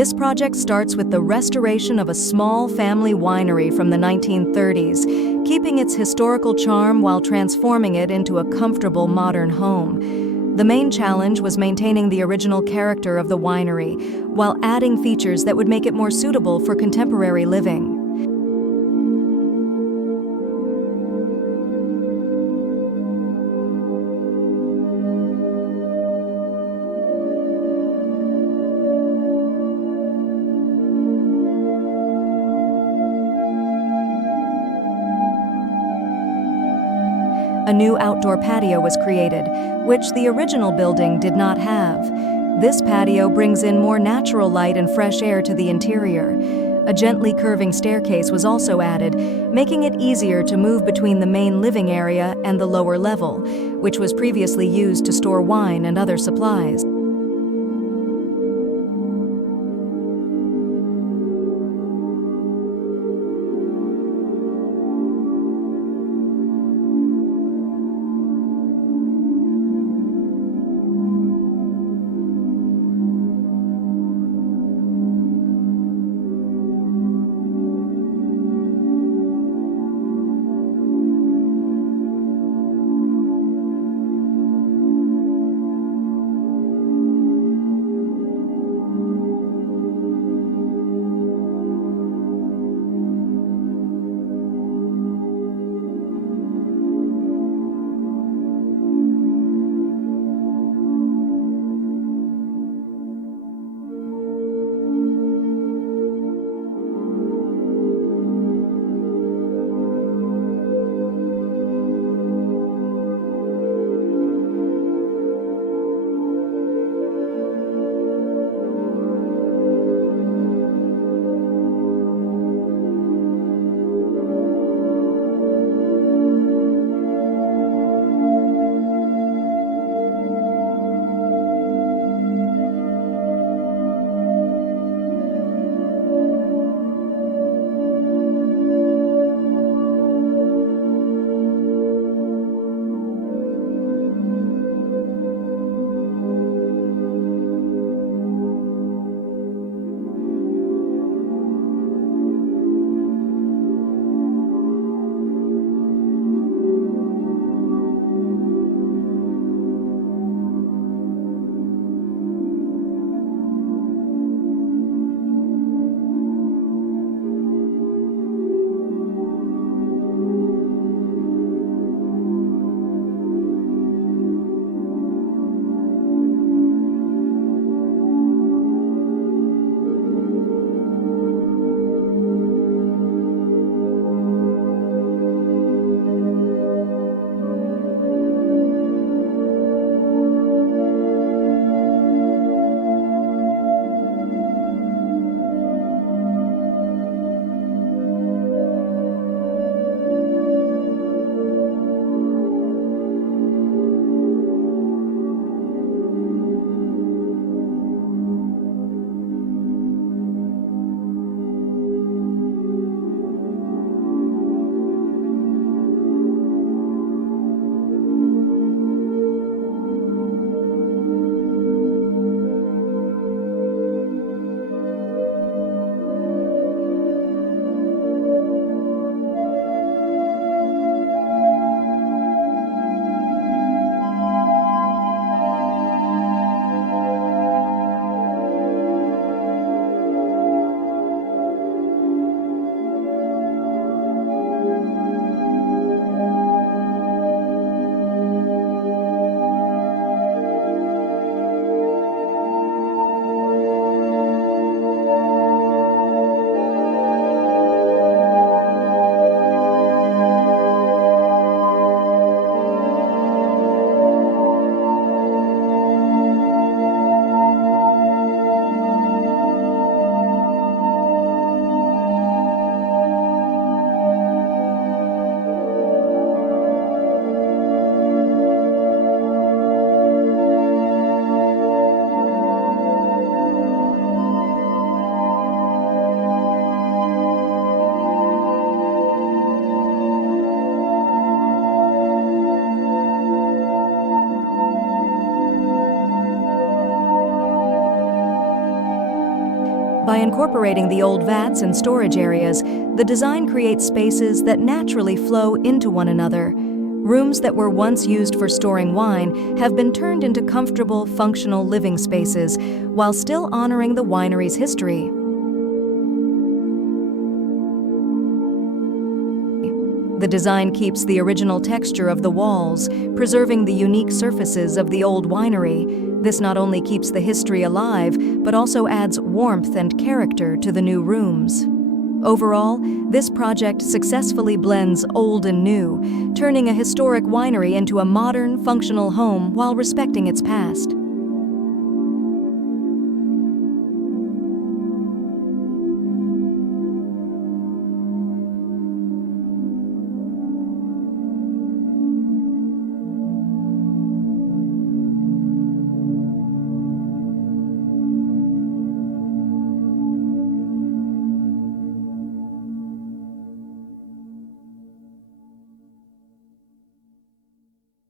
This project starts with the restoration of a small family winery from the 1930s, keeping its historical charm while transforming it into a comfortable modern home. The main challenge was maintaining the original character of the winery, while adding features that would make it more suitable for contemporary living. A new outdoor patio was created, which the original building did not have. This patio brings in more natural light and fresh air to the interior. A gently curving staircase was also added, making it easier to move between the main living area and the lower level, which was previously used to store wine and other supplies. incorporating the old vats and storage areas, the design creates spaces that naturally flow into one another. Rooms that were once used for storing wine have been turned into comfortable, functional living spaces, while still honoring the winery's history. The design keeps the original texture of the walls, preserving the unique surfaces of the old winery. This not only keeps the history alive, but also adds warmth and character to the new rooms. Overall, this project successfully blends old and new, turning a historic winery into a modern, functional home while respecting its past.